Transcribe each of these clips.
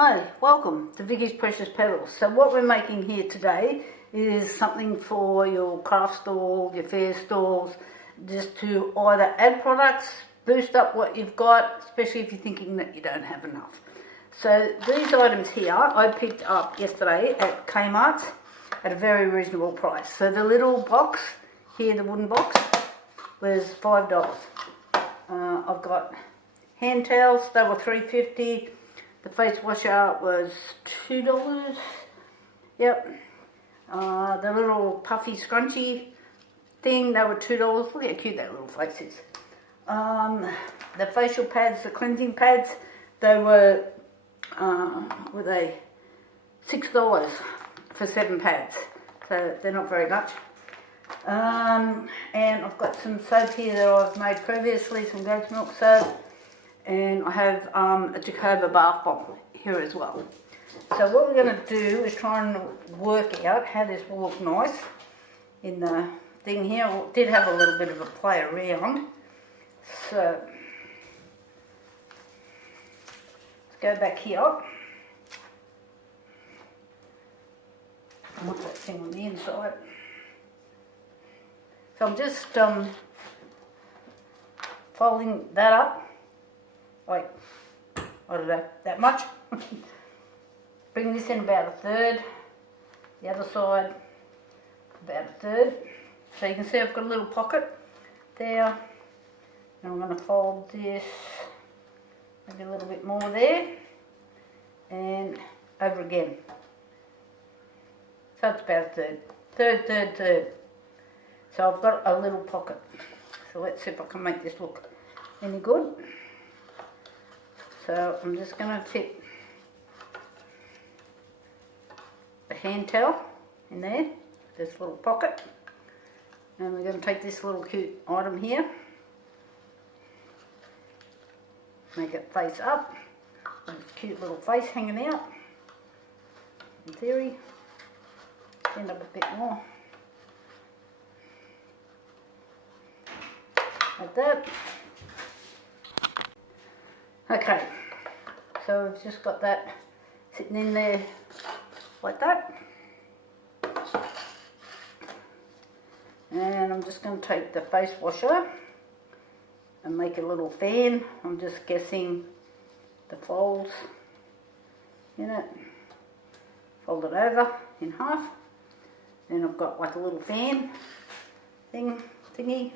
Hi, welcome to Vicky's Precious Petals. So what we're making here today is something for your craft stall, your fair stalls, just to either add products, boost up what you've got, especially if you're thinking that you don't have enough. So these items here I picked up yesterday at Kmart at a very reasonable price. So the little box here, the wooden box, was $5. I've got hand towels, they were $3.50. The face washer was $2. Yep. The little puffy scrunchy thing, they were $2. Look how cute that little face is. The facial pads, the cleansing pads, they were they $6 for 7 pads. So they're not very much. And I've got some soap here that I've made previously, some goat's milk soap. And I have a Jacoba bath bomb here as well. So what we're going to do is try and work out how this will look nice in the thing here. I did have a little bit of a play around. So let's go back here. I want that thing on the inside. So I'm just folding that up. Like, I don't know, that much. Bring this in about a third. The other side, about a third. So you can see I've got a little pocket there. And I'm going to fold this maybe a little bit more there. And over again. So it's about a third. Third. So I've got a little pocket. So let's see if I can make this look any good. So I'm just going to fit the hand towel in there, this little pocket, and we're going to take this little cute item here, make it face up, this cute little face hanging out, in theory, end up a bit more, like that. Okay, so we've just got that sitting in there like that. And I'm just going to take the face washer and make a little fan. I'm just guessing the folds in it. Fold it over in half. Then I've got like a little fan thingy.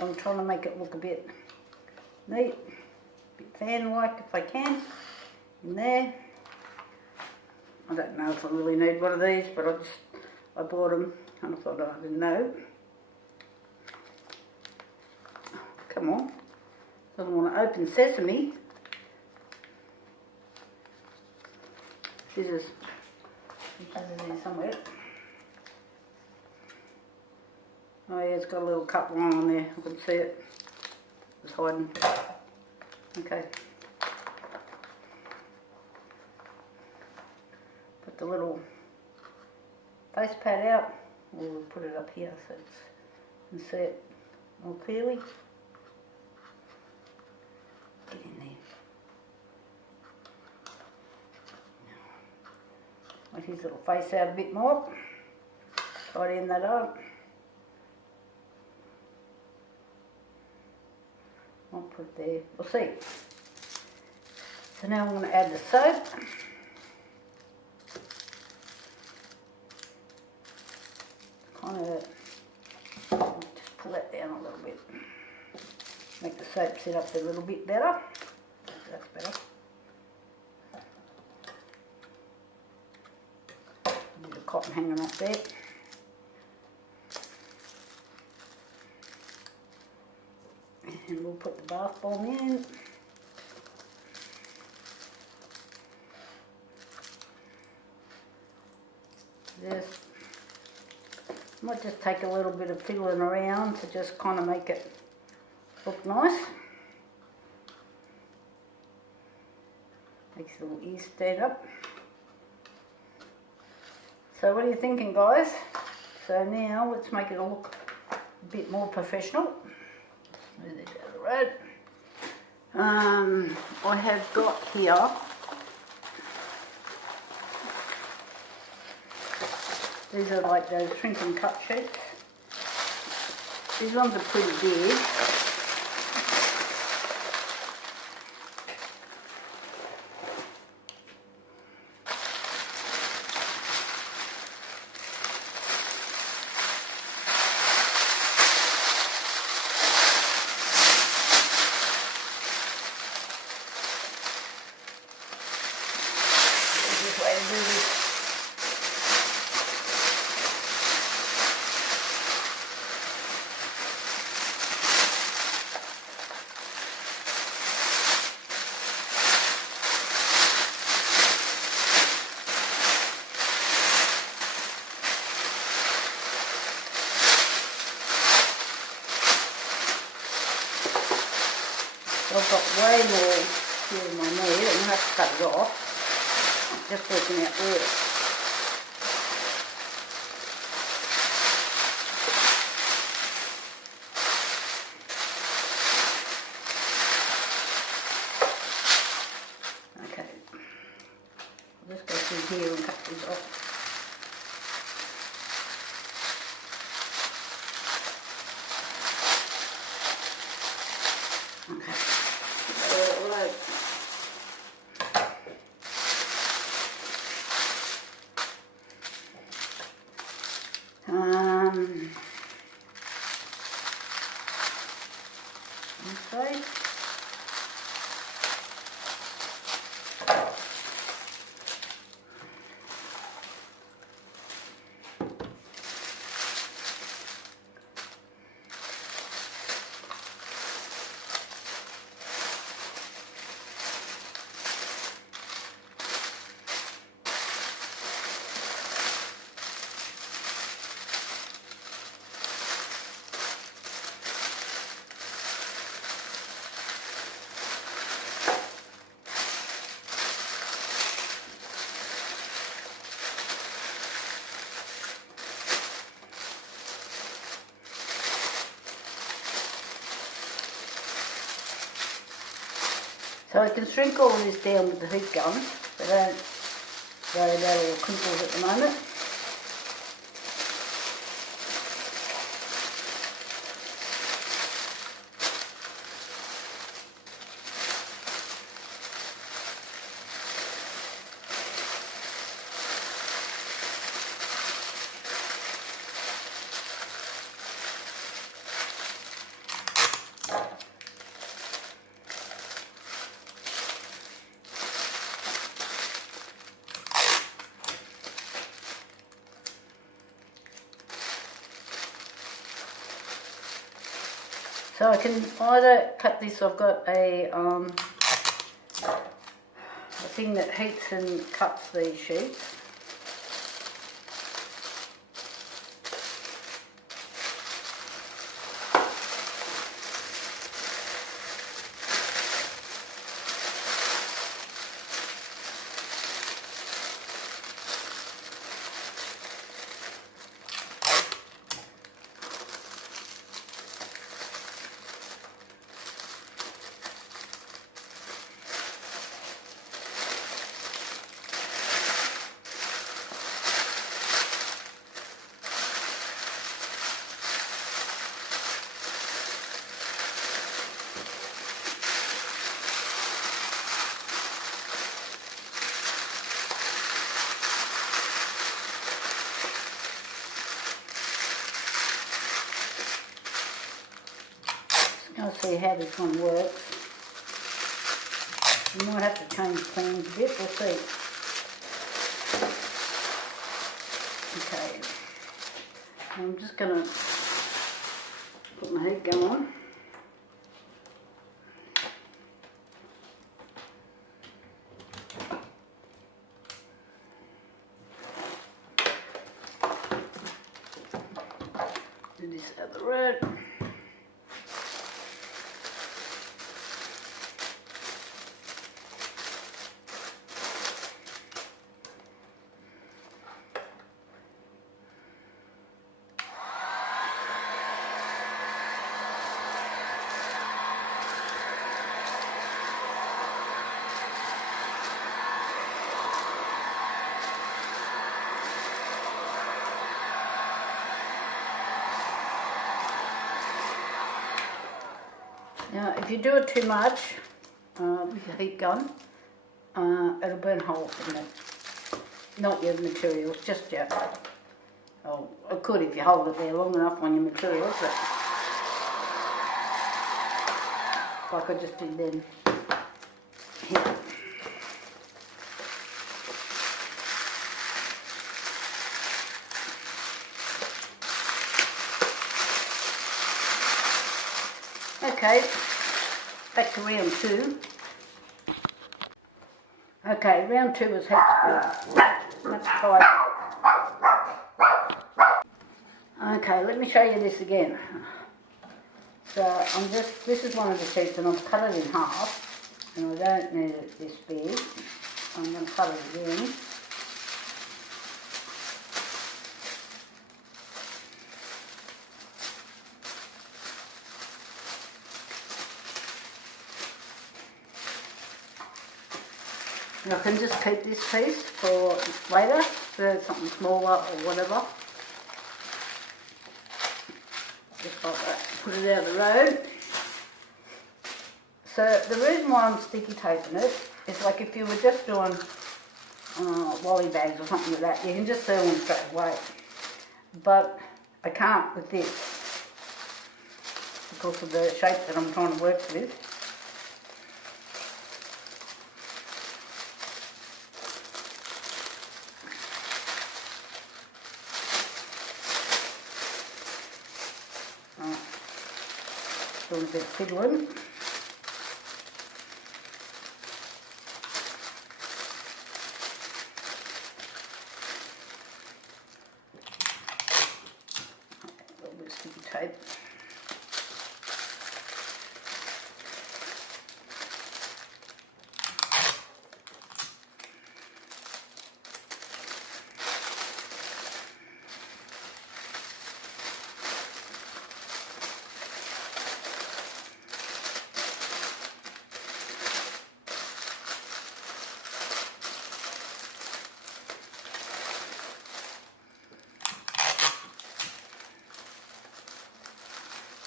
I'm trying to make it look a bit neat, a bit fan-like if I can, in there. I don't know if I really need one of these, but I bought them and I thought I didn't know. Come on, doesn't want to open sesame. Scissors, in somewhere. Oh yeah, it's got a little cut line on there, I can see it. It's hiding. Okay. Put the little face pad out. We'll put it up here so you can see it more clearly. Get in there. Make his little face out a bit more. Tighten that up. I'll put it there, we'll see. So now I'm going to add the soap. Kind of, just pull that down a little bit. Make the soap sit up a little bit better. That's better. A bit of cotton hanging up there. And we'll put the bath bomb in. Just might just take a little bit of fiddling around to just kind of make it look nice. Makes the little ears stand up. So what are you thinking, guys? So now let's make it look a bit more professional. Move this out of the road. I have got here these are like those shrink and cut sheets. These ones are pretty big. This way to do this. I've got way more here in my knee, and I have to cut it off. Just working out where. Okay, I'll just go through here and cut these off. Okay. Right. Okay. So I can shrink all this down with the heat gun, but I don't worry about all the crinkles at the moment. So I can either cut this, I've got a thing that heats and cuts these sheets. I'll see how this one works. You might have to change plans a bit, we'll see. Okay, I'm just going to put my heat gun on. Do this other road. Now, if you do it too much with your heat gun, it'll burn holes in it. Not your materials, just your... Oh, it could if you hold it there long enough on your materials, but like I just did then. Here. Okay, back to round 2. Okay, round 2 was heaps good. Let's try. Okay, let me show you this again. So this is one of the sheets and I've cut it in half, and I don't need it this big. I'm going to cut it again. And I can just keep this piece for later, for something smaller or whatever. Just like that, put it out of the road. So the reason why I'm sticky taping it is like if you were just doing lolly bags or something like that, you can just seal them straight away. But I can't with this because of the shape that I'm trying to work with. Doing a bit of fiddling. A little bit of sticky tape.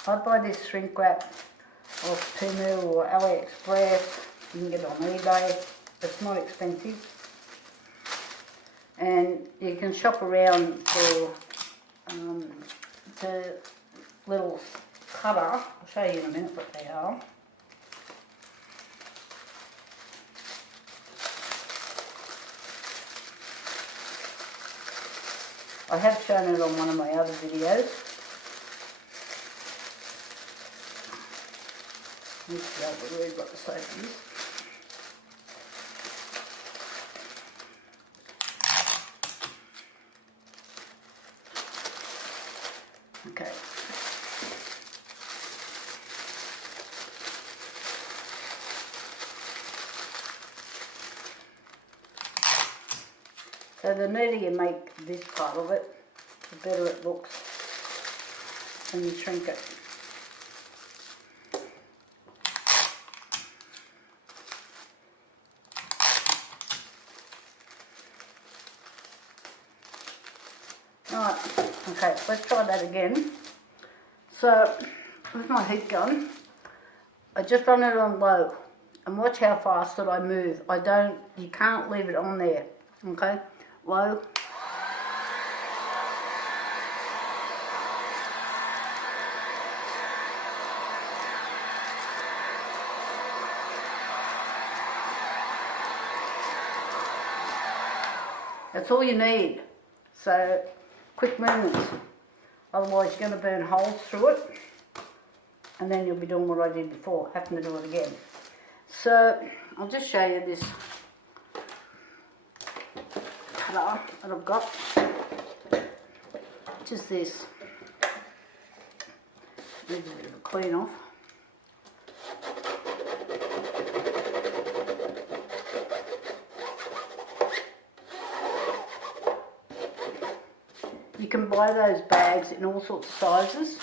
I buy this shrink wrap off Temu or AliExpress. You can get it on eBay. It's not expensive. And you can shop around for the little cutter. I'll show you in a minute what they are. I have shown it on one of my other videos. I need to be able to read what the soap is. Okay. So the neater you make this part of it, the better it looks when you shrink it. Right, okay, let's try that again. So, with my heat gun, I just run it on low, and watch how fast that I move. You can't leave it on there, okay? Low. That's all you need. So, quick movements. Otherwise you're going to burn holes through it. And then you'll be doing what I did before, having to do it again. So, I'll just show you this cutter that I've got. Just this. Needs a bit of a clean off. You can buy those bags in all sorts of sizes.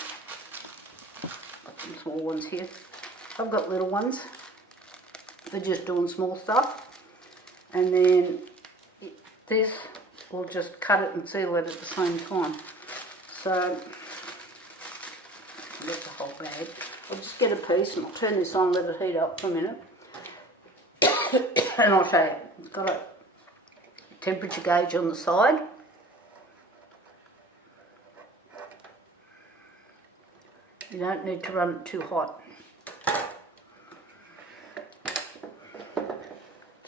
Got some small ones here. I've got little ones for just doing small stuff. And then this will just cut it and seal it at the same time. So, that's the whole bag. I'll just get a piece and I'll turn this on, let it heat up for a minute. And I'll show you. It's got a temperature gauge on the side. You don't need to run it too hot.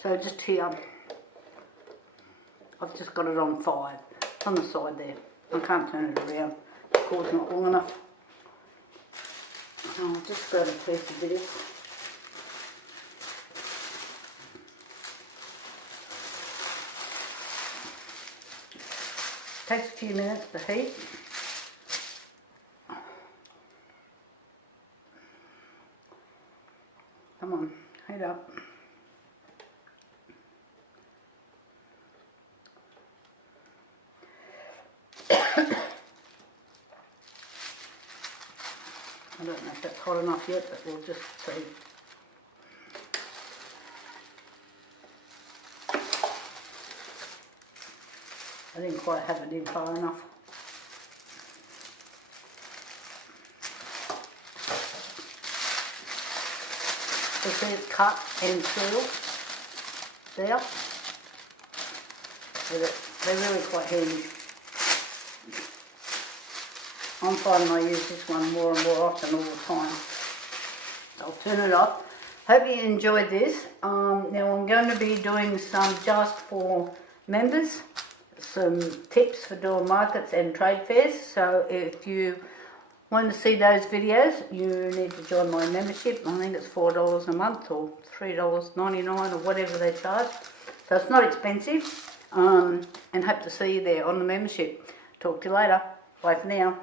So just here, I've just got it on 5. It's on the side there. I can't turn it around. The cord's not long enough. I'll just grab a piece of this. Takes a few minutes to heat. Come on, heat up. I don't know if that's hot enough yet, but we'll just see. I didn't quite have it in far enough. You see it's cut and sealed there. They're really quite handy. I'm finding I use this one more and more often all the time. I'll turn it off. Hope you enjoyed this. Now I'm going to be doing some just for members, some tips for doing markets and trade fairs. So if you want to see those videos, you need to join my membership. I think it's $4 a month or $3.99 or whatever they charge. So it's not expensive. And hope to see you there on the membership. Talk to you later. Bye for now.